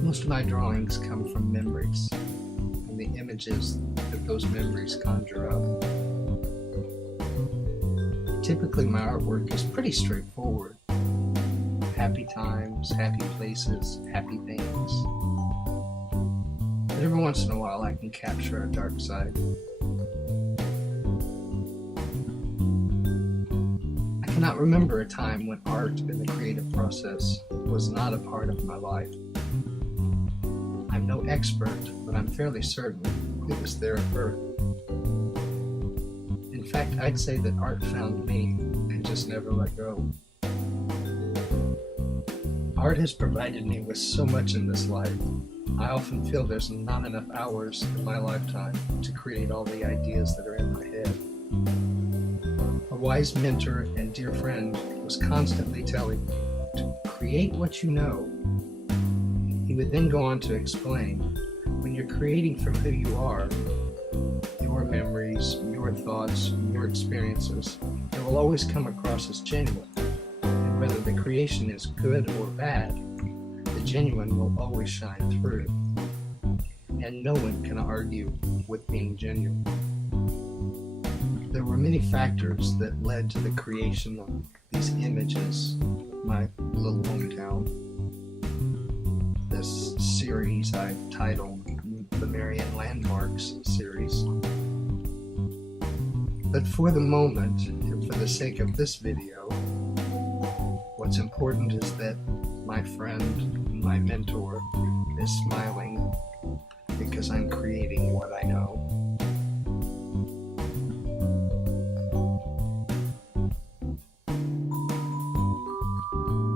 Most of my drawings come from memories and the images that those memories conjure up. Typically my artwork is pretty straightforward. Happy times, happy places, happy things. But every once in a while I can capture a dark side. I cannot remember a time when art and the creative process was not a part of my life. I'm no expert, but I'm fairly certain it was there at birth. In fact, I'd say that art found me and just never let go. Art has provided me with so much in this life. I often feel there's not enough hours in my lifetime to create all the ideas that are in my head. A wise mentor and dear friend was constantly telling me to create what you know. He would then go on to explain, when you're creating from who you are, your memories, your thoughts, your experiences, it will always come across as genuine. And whether the creation is good or bad, the genuine will always shine through. And no one can argue with being genuine. There were many factors that led to the creation of these images of my little hometown. This series I've titled the Marion Landmarks series. But for the moment, and for the sake of this video, what's important is that my friend, my mentor, is smiling because I'm creating what I know.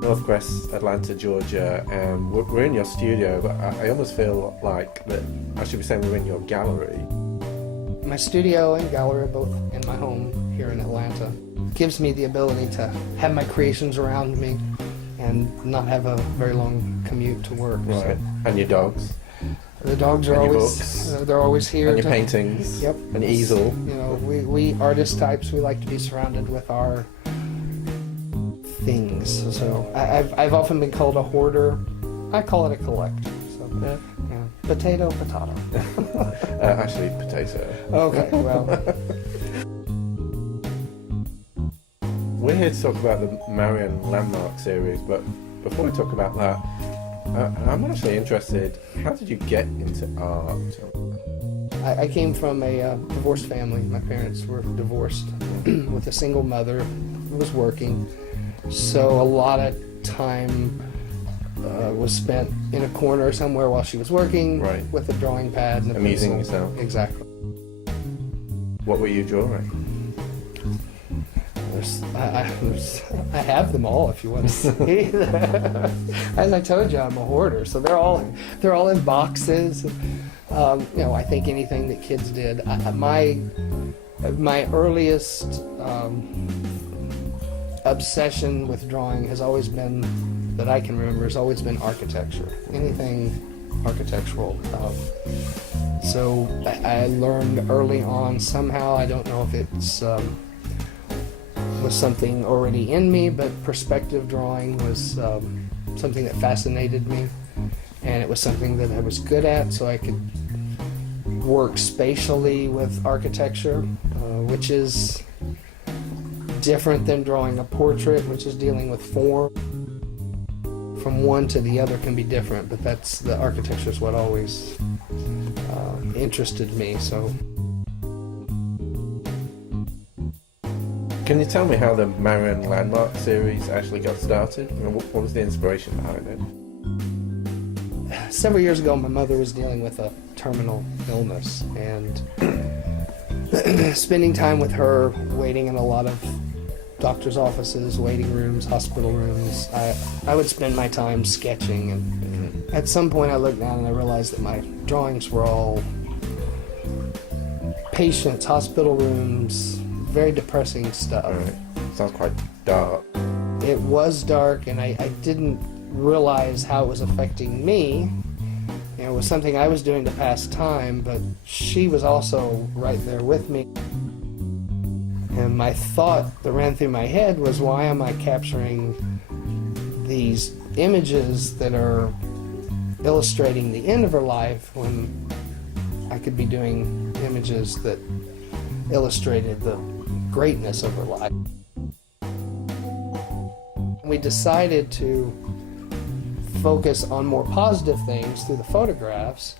Northwest Atlanta, Georgia. We're in your studio, but I almost feel like that I should be saying we're in your gallery. My studio and gallery are both in my home here in Atlanta. It gives me the ability to have my creations around me and not have a very long commute to work. Right. And your dogs. The dogs are always they're always here. And your paintings. Yep. An easel. You know, we artist types, we like to be surrounded with our things. So I've often been called a hoarder. I call it a collector. So yeah. Potato. Actually, potato. Okay, well. We're here to talk about the Marion Landmark series, but before we talk about that, I'm actually interested, how did you get into art? I came from a divorced family. My parents were divorced with a single mother who was working. So a lot of time was spent in a corner somewhere while she was working, right, with a drawing pad and a amusing pencil. yourself. Exactly. What were you drawing? I have them all if you want to see. As I told you, I'm a hoarder, so they're all in boxes. You know, I think anything that kids did. My earliest obsession with drawing has always been, that I can remember, has always been architecture. Anything architectural. So I learned early on somehow. I don't know if it's was something already in me, but perspective drawing was something that fascinated me, and it was something that I was good at, so I could work spatially with architecture, which is different than drawing a portrait, which is dealing with form. From one to the other can be different, but that's, the architecture is what always interested me. So. Can you tell me how the Marion Landmark series actually got started? I mean, what was the inspiration behind it? Several years ago, my mother was dealing with a terminal illness, and spending time with her, waiting in a lot of doctor's offices, waiting rooms, hospital rooms, I would spend my time sketching, and at some point I looked down and I realized that my drawings were all patients, hospital rooms, very depressing stuff. Right. Sounds quite dark. It was dark, and I didn't realize how it was affecting me. It was something I was doing to pass time, but she was also right there with me. And my thought that ran through my head was, why am I capturing these images that are illustrating the end of her life when I could be doing images that illustrated the greatness of her life? We decided to focus on more positive things through the photographs.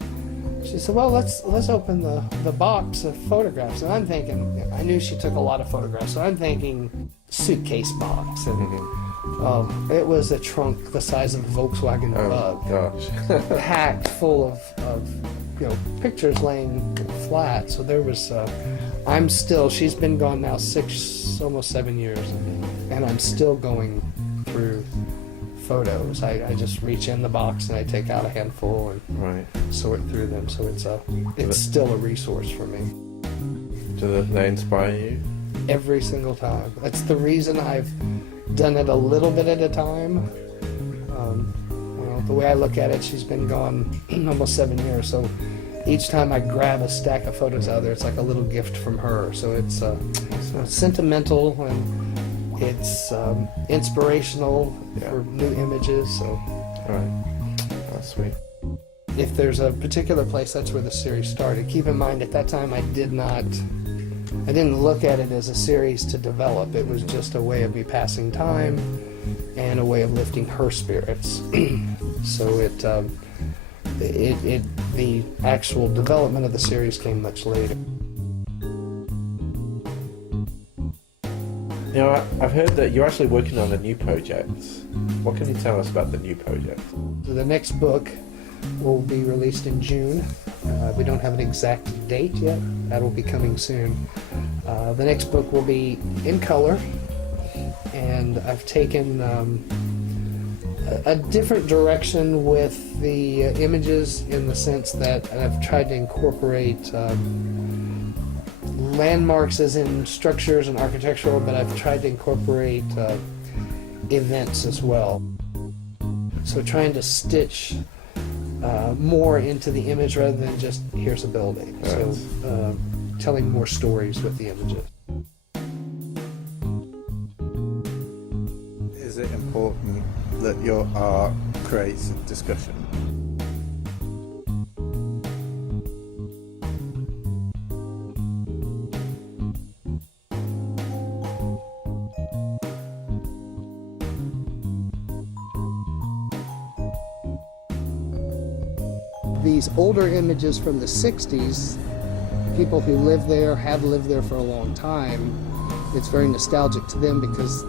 She said, well, let's open the box of photographs. And I'm thinking, I knew she took a lot of photographs, so I'm thinking suitcase box. And it was a trunk the size of a Volkswagen Bug. Gosh. Packed full of pictures laying flat. So there was, she's been gone now almost 7 years, and I'm still going through photos. I just reach in the box and I take out a handful and sort through them. So it's still a resource for me. Do they inspire you? Every single time. That's the reason I've done it a little bit at a time. The way I look at it, she's been gone almost 7 years. So each time I grab a stack of photos out there, it's like a little gift from her. So it's sentimental, and it's inspirational for new images. So, That's sweet. If there's a particular place, that's where the series started. Keep in mind, at that time, I didn't look at it as a series to develop. It was just a way of me passing time and a way of lifting her spirits. So the actual development of the series came much later. You know, I've heard that you're actually working on a new project. What can you tell us about the new project? So the next book will be released in June. We don't have an exact date yet. That will be coming soon. The next book will be in color, and I've taken a different direction with the images, in the sense that I've tried to incorporate landmarks as in structures and architectural, but I've tried to incorporate events as well. So trying to stitch more into the image rather than just here's a building. Right. So telling more stories with the images. Is it important that your art creates a discussion? These older images from the 60s, people who lived there, have lived there for a long time, it's very nostalgic to them because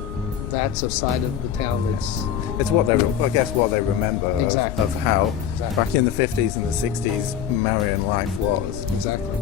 that's a side of the town that's... It's what they, I guess, what they remember Exactly. of how Exactly. back in the 50s and the 60s Marion life was. Exactly.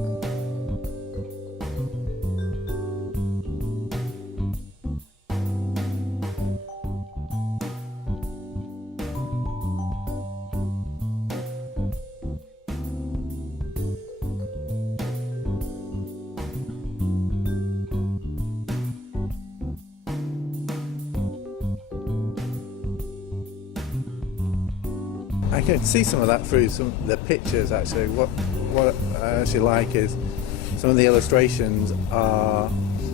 I can see some of that through some of the pictures actually. What I actually like is some of the illustrations are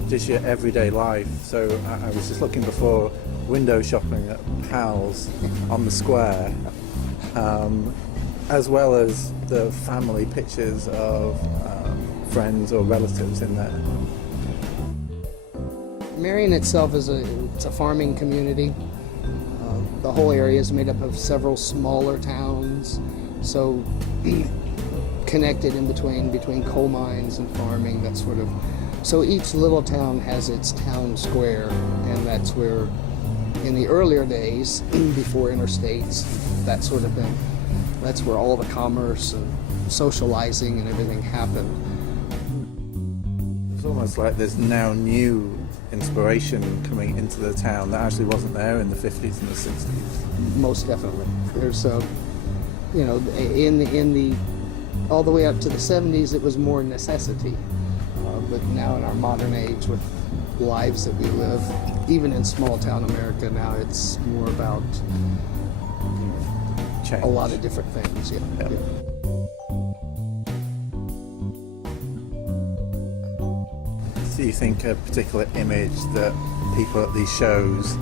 just your everyday life. So I was just looking before, window shopping at Pal's on the square, as well as the family pictures of friends or relatives in there. Marion itself is it's a farming community. The whole area is made up of several smaller towns, so connected in between coal mines and farming, that sort of. So each little town has its town square, and that's where, in the earlier days, before interstates, that sort of thing, that's where all the commerce and socializing and everything happened. It's almost like there's now new inspiration coming into the town that actually wasn't there in the 50s and the 60s. Most definitely. There's, in the all the way up to the 70s, it was more necessity. but now in our modern age with lives that we live, even in small town America now, it's more about Change. a lot of different things. Yeah. Yeah. Yeah. Do you think a particular image that people at these shows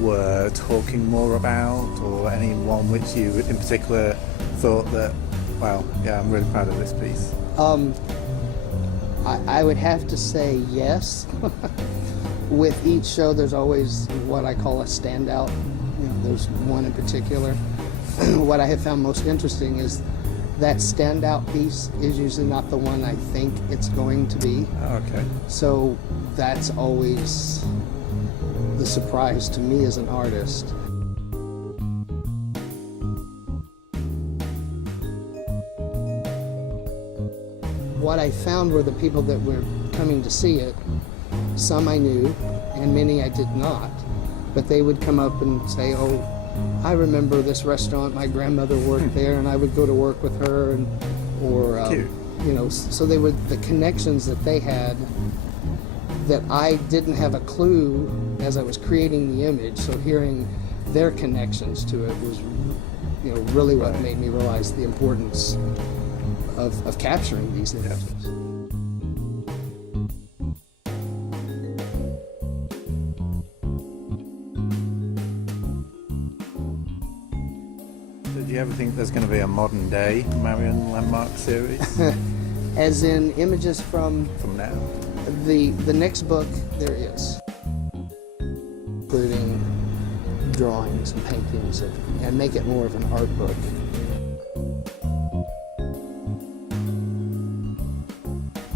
were talking more about, or any one which you in particular thought that, well, yeah, I'm really proud of this piece? I would have to say yes. With each show, there's always what I call a standout. You know, there's one in particular. What I have found most interesting is that standout piece is usually not the one I think it's going to be. Oh, okay. So that's always the surprise to me as an artist. What I found were the people that were coming to see it, some I knew and many I did not, but they would come up and say, oh, I remember this restaurant, my grandmother worked there, and I would go to work with her, and or Cute. you know, so they were the connections that they had that I didn't have a clue as I was creating the image. So hearing their connections to it was, you know, really what made me realize the importance of capturing these images. Did you ever think there's going to be a modern day Marion Landmarks series As in images from from now? the next book, there is, including drawings and paintings, and make it more of an art book.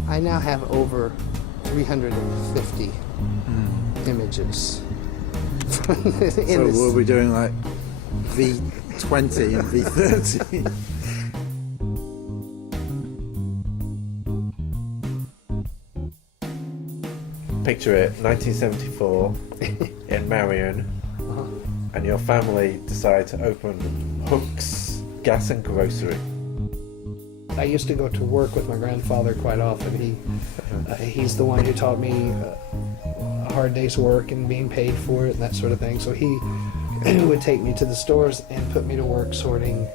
I now have over 350 images. So we'll be doing like V20 and V30. Picture it, 1974 in Marion, and your family decide to open Hook's Gas and Grocery. I used to go to work with my grandfather quite often. He's the one who taught me a hard day's work and being paid for it and that sort of thing. So he would take me to the stores and put me to work sorting.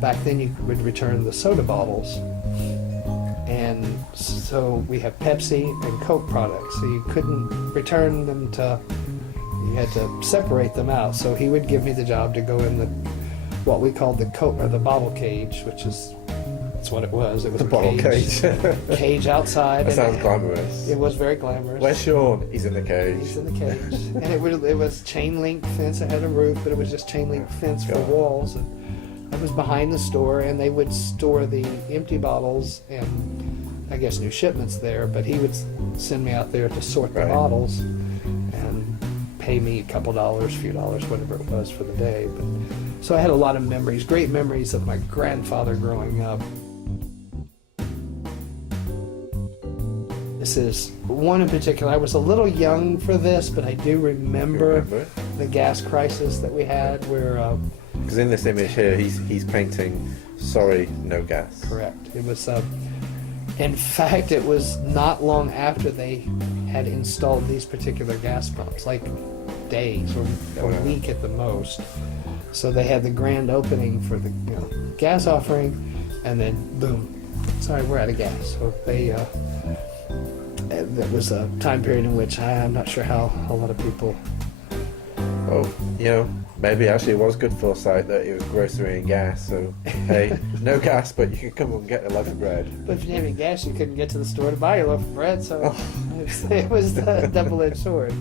Back then you would return the soda bottles. And so we have Pepsi and Coke products. So you couldn't return them you had to separate them out. So he would give me the job to go in what we called the Coke, or the bottle cage, which is, that's what it was. It was The bottle cage. Cage outside. That sounds glamorous. It was very glamorous. Where's Sean? He's in the cage. He's in the cage. And it was chain link fence. It had a roof, but it was just chain link fence for God. walls. And I was behind the store, and they would store the empty bottles and I guess new shipments there, but he would send me out there to sort the Right. bottles and pay me a couple dollars, few dollars, whatever it was for the day. But so I had a lot of memories, great memories of my grandfather growing up. This is one in particular. I was a little young for this, but I do remember Remember? the gas crisis that we had where, Because in this image here, he's painting, sorry, no gas. correct, it was, in fact, it was not long after they had installed these particular gas pumps, like days or a Wow. week at the most. So they had the grand opening for the gas offering, and then boom, sorry, we're out of gas. So they, that was a time period in which I'm not sure how a lot of people. Oh, maybe actually it was good foresight that it was grocery and gas, so hey, no gas, but you can come and get a loaf of bread. But if you didn't have any gas, you couldn't get to the store to buy your loaf of bread. So it was a double-edged sword.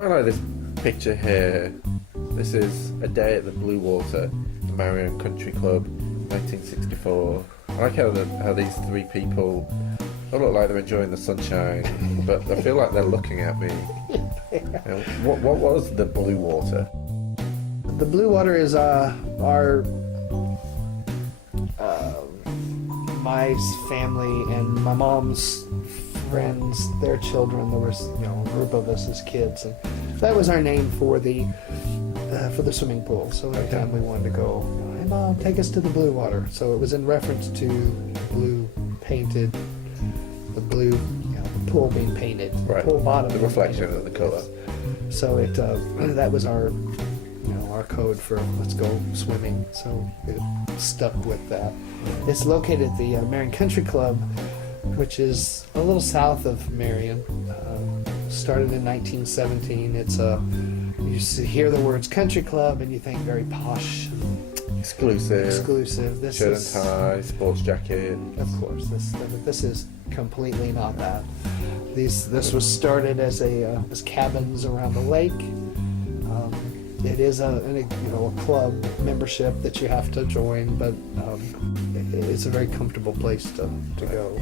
I like this picture here. This is a day at the Blue Water, the Marion Country Club, 1964. I like how these three people, they look like they're enjoying the sunshine, but I feel like they're looking at me. What was the Blue Water? The Blue Water is our my family and my mom's friends, their children. There was a group of us as kids, and that was our name for the for the swimming pool. So every time we wanted to go, hey Mom, take us to the blue water. So it was in reference to blue painted, the blue, the pool being painted, Right. the pool bottom. The reflection of the colour. So it that was our code for let's go swimming. So it stuck with that. It's located at the Marion Country Club, which is a little south of Marion. Started in 1917. It's you hear the words country club and you think very posh, exclusive. This Shirt is, and tie, sports jacket. of course, this is completely not that. This was started as as cabins around the lake. It is a club membership that you have to join, but it's a very comfortable place to go.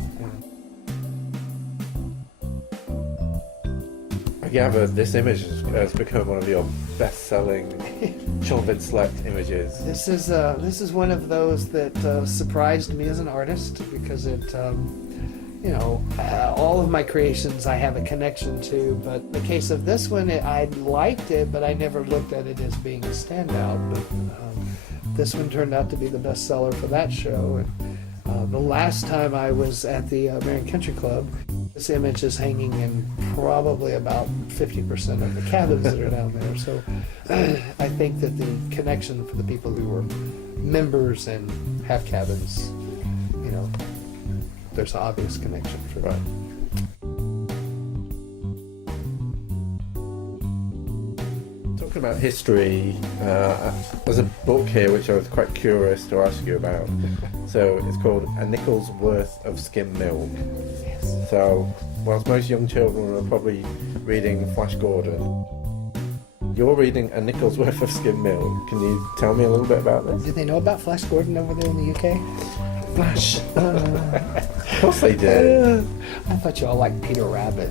I gather this image has become one of your best-selling children select images. This is one of those that surprised me as an artist because it, all of my creations I have a connection to, but in the case of this one, I liked it, but I never looked at it as being a standout. But this one turned out to be the bestseller for that show. And the last time I was at the Marion Country Club, this image is hanging in probably about 50% of the cabins that are down there. So I think that the connection for the people who were members and have cabins, there's an obvious connection for that. Talking about history, there's a book here which I was quite curious to ask you about. So it's called A Nickel's Worth of Skim Milk. Yes. So, whilst most young children are probably reading Flash Gordon, you're reading A Nickel's Worth of Skim Milk. Can you tell me a little bit about this? Did they know about Flash Gordon over there in the UK? Flash. Of course they did. I thought you all liked Peter Rabbit.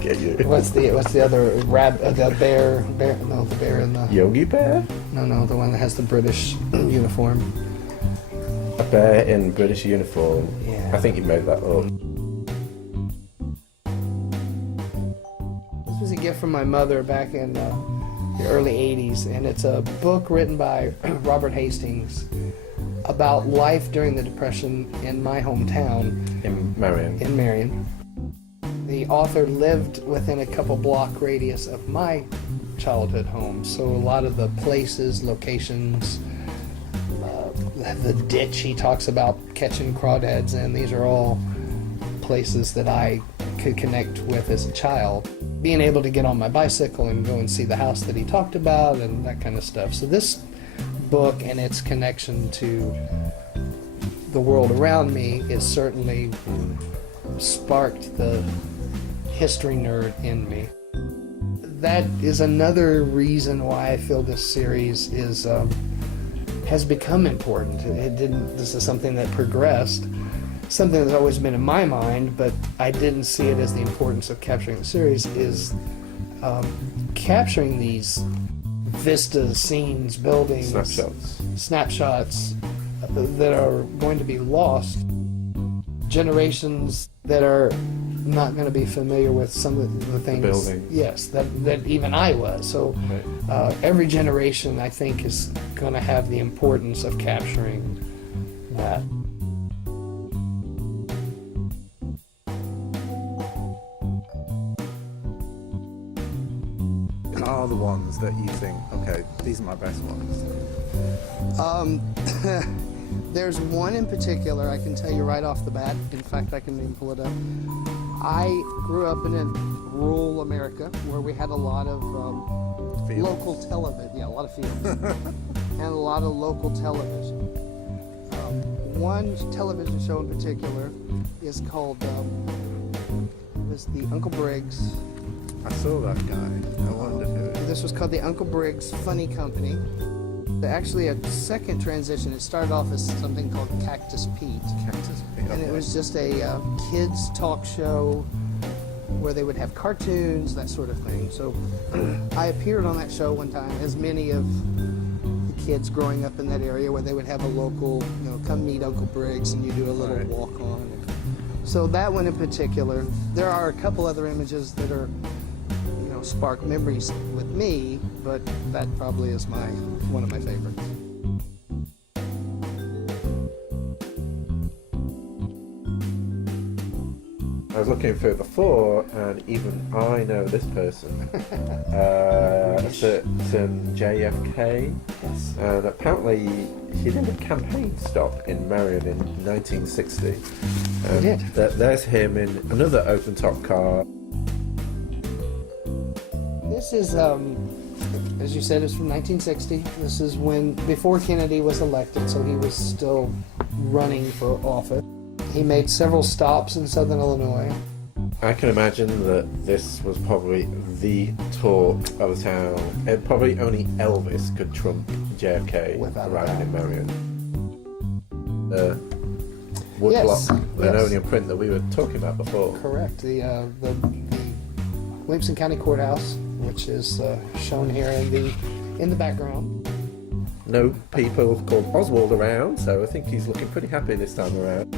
Get you. What's the other rabbit? The bear? No, the bear in the. Yogi Bear? No, the one that has the British uniform. A bear in British uniform. Yeah. I think you made that up. This was a gift from my mother back in the early '80s, and it's a book written by Robert Hastings about life during the Depression in my hometown. In Marion. In Marion. The author lived within a couple block radius of my childhood home, so a lot of the places, locations, the ditch he talks about catching crawdads in, these are all places that I could connect with as a child. Being able to get on my bicycle and go and see the house that he talked about and that kind of stuff. So this book and its connection to the world around me is certainly sparked the history nerd in me. That is another reason why I feel this series has become important. This is something that progressed, something that's always been in my mind, but I didn't see it as the importance of capturing the series is capturing these vistas, scenes, buildings, snapshots that are going to be lost. Generations that are not going to be familiar with some of the things. The building. Yes, that even I was. So every generation, I think, is going to have the importance of capturing that. Are the ones that you think, okay, these are my best ones? There's one in particular I can tell you right off the bat. In fact, I can even pull it up. I grew up in rural America where we had a lot of local television. Yeah, a lot of fields. And a lot of local television. One television show in particular is called, it was the Uncle Briggs. I saw that guy. I wondered who. This was called the Uncle Briggs Funny Company. Actually, a second transition. It started off as something called Cactus Pete. Cactus Pete. And it was just a kids talk show where they would have cartoons, that sort of thing. So I appeared on that show one time, as many of the kids growing up in that area, where they would have a local, come meet Uncle Briggs, and you do a little walk on. So that one in particular. There are a couple other images that are, spark memories with me, but that probably is one of my favorites. I was looking through it before, and even I know this person. A certain JFK. Yes. And apparently he did a campaign stop in Marion in 1960. He did. There's him in another open-top car. This is, as you said, it's from 1960. This is before Kennedy was elected, so he was still running for office. He made several stops in southern Illinois. I can imagine that this was probably the talk of the town. And probably only Elvis could trump JFK Without a arriving in doubt. Marion. The woodblock Yes, linoleum print that we were talking about before. Correct. The Williamson County Courthouse, which is shown here in the background. No people called Oswald around, so I think he's looking pretty happy this time around.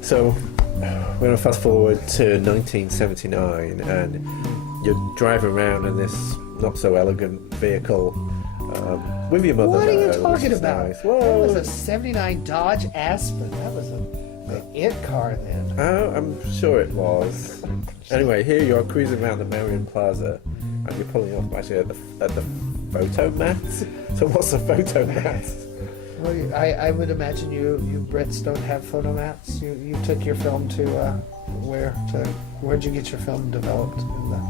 So, we're going to fast forward to 1979, and you're driving around in this not so elegant vehicle with your mother. What are you there, talking which is about? nice. That was a '79 Dodge Aspen. That was an it car then. Oh, I'm sure it was. Anyway, here you are cruising around the Marion Plaza, and you're pulling off actually at the photo mat. So what's a photo mat? Well, I would imagine you Brits don't have photo mats. You took your film to where'd you get your film developed in the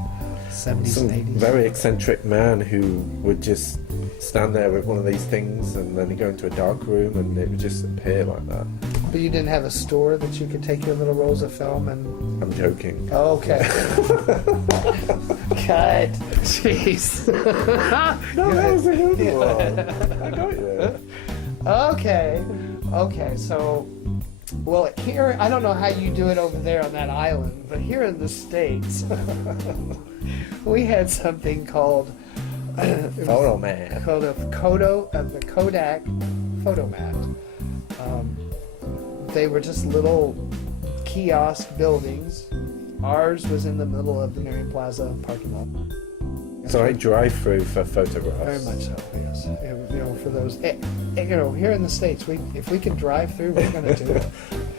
70s Some and 80s? very eccentric man who would just stand there with one of these things, and then he'd go into a dark room, and it would just appear like that. But you didn't have a store that you could take your little rolls of film and. I'm joking. Oh, okay. Cut. Jeez. No, that was a good one. I got you. Okay, so, well, here, I don't know how you do it over there on that island, but here in the States, we had something called Photo man. the Kodak Photomat. They were just little kiosk buildings. Ours was in the middle of the Marion Plaza parking lot. So I drive through for photographs. Very much so, yes. You know, for those, here in the States, if we can drive through, we're going to do it.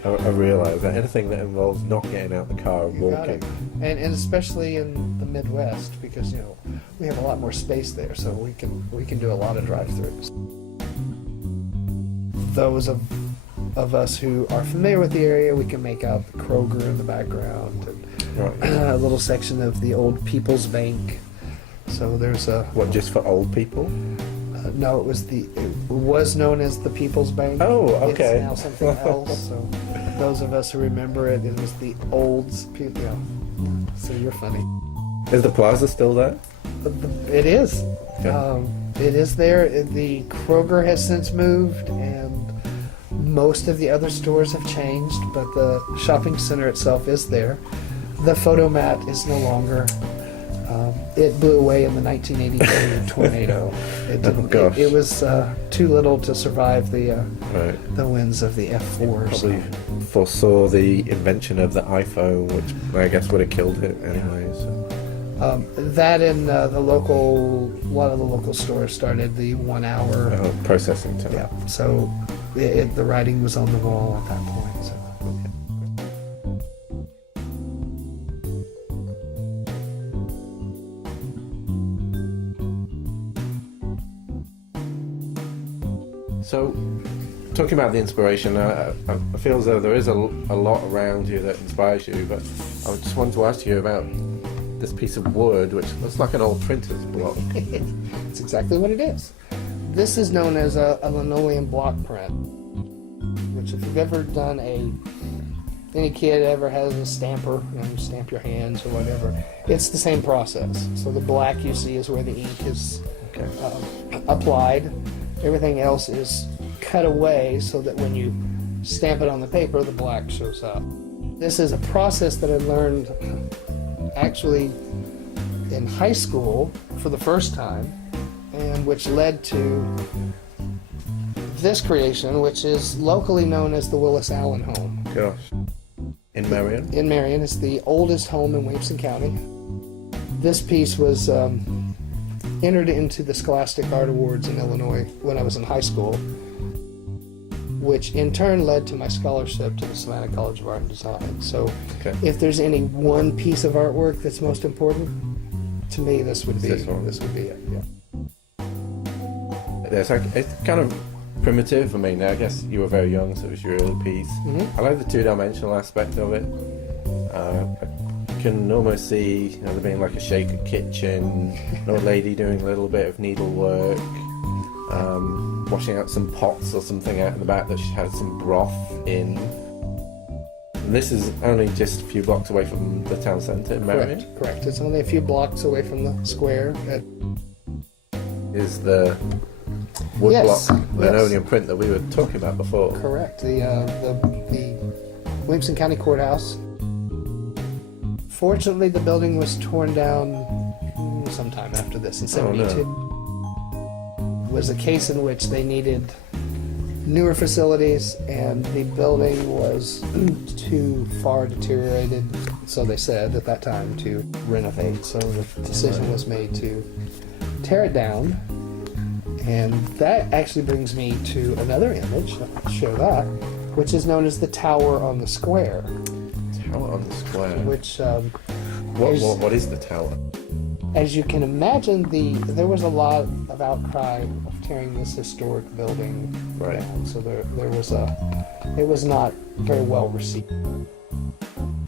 I realise that anything that involves not getting out the car and You got walking. it. And especially in the Midwest, because we have a lot more space there, so we can do a lot of drive-throughs. Those of us who are familiar with the area, we can make out the Kroger in the background, and Right. a little section of the old People's Bank. So there's a What, just for old people? no, it was known as the People's Bank. Oh, okay. It's now something else. So those of us who remember it, it was the old people. So you're funny. Is the plaza still there? It is. Okay. It is there. The Kroger has since moved, and most of the other stores have changed, but the shopping center itself is there. The photomat is no longer. It blew away in the 1982 tornado. Gosh. It was too little to survive the Right. winds of the F4. Probably foresaw the invention of the iPhone, which I guess would have killed it anyway. So. That and a lot of the local stores started the 1 hour. Processing time. Yeah, so the writing was on the wall at that point. So. So, talking about the inspiration, I feel as though there is a lot around you that inspires you, but I just wanted to ask you about this piece of wood, which looks like an old printer's block. It's exactly what it is. This is known as a linoleum block print, which if you've ever done any kid ever has a stamper, you stamp your hands or whatever, it's the same process. So the black you see is where the ink is applied. Everything else is cut away so that when you stamp it on the paper, the black shows up. This is a process that I learned actually in high school for the first time, and which led to this creation, which is locally known as the Willis Allen home. Gosh. In Marion? In Marion. It's the oldest home in Williamson County. This piece was entered into the Scholastic Art Awards in Illinois when I was in high school, which in turn led to my scholarship to the Savannah College of Art and Design. So Okay. if there's any one piece of artwork that's most important, to me this would be This one. This would be it, yeah. It's kind of primitive. I mean, I guess you were very young, so it was your early piece. I like the two-dimensional aspect of it. I can almost see there being like a shaker kitchen, an old lady doing a little bit of needlework, washing out some pots or something out in the back that she had some broth in. And this is only just a few blocks away from the town centre in Marion. Correct. It's only a few blocks away from the square. Is the Yes, woodblock yes. linoleum print that we were talking about before. Correct. The Williamson County Courthouse. Fortunately, the building was torn down sometime after this in '72. It was a case in which they needed newer facilities, and the building was too far deteriorated, so they said at that time, to renovate. So the decision was made to tear it down. And that actually brings me to another image, I'll show that, which is known as the Tower on the Square. Tower on the Square. Which, What is the tower? as you can imagine, there was a lot of outcry of tearing this historic building Right. down. So it was not very well received.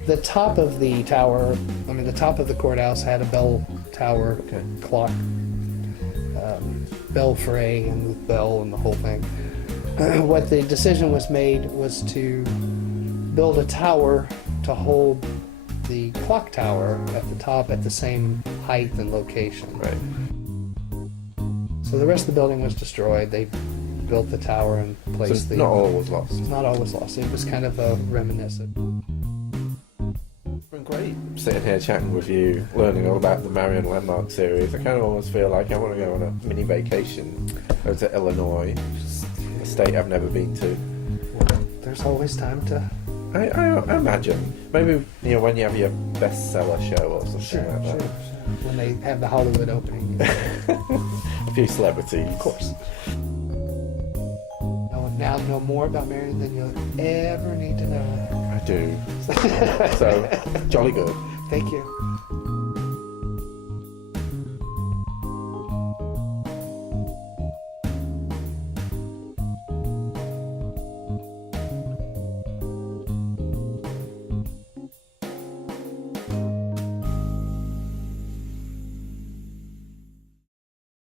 The top of the tower, the top of the courthouse had a bell tower clock. Belfray and the bell and the whole thing. What the decision was made was to build a tower to hold the clock tower at the top at the same height and location. Right. So the rest of the building was destroyed. They built the tower and placed So not all was lost. Not all was lost. It was kind of a reminiscent. It's been great sitting here chatting with you, learning all about the Marion Landmarks series. I kind of almost feel like I want to go on a mini vacation over to Illinois, a state I've never been to. Well, there's always time to. I imagine maybe when you have your bestseller show or something like that. When they have the Hollywood opening. A few celebrities, Of course. I will now know more about Marion than you'll ever need to know. I do. So jolly good. Thank you.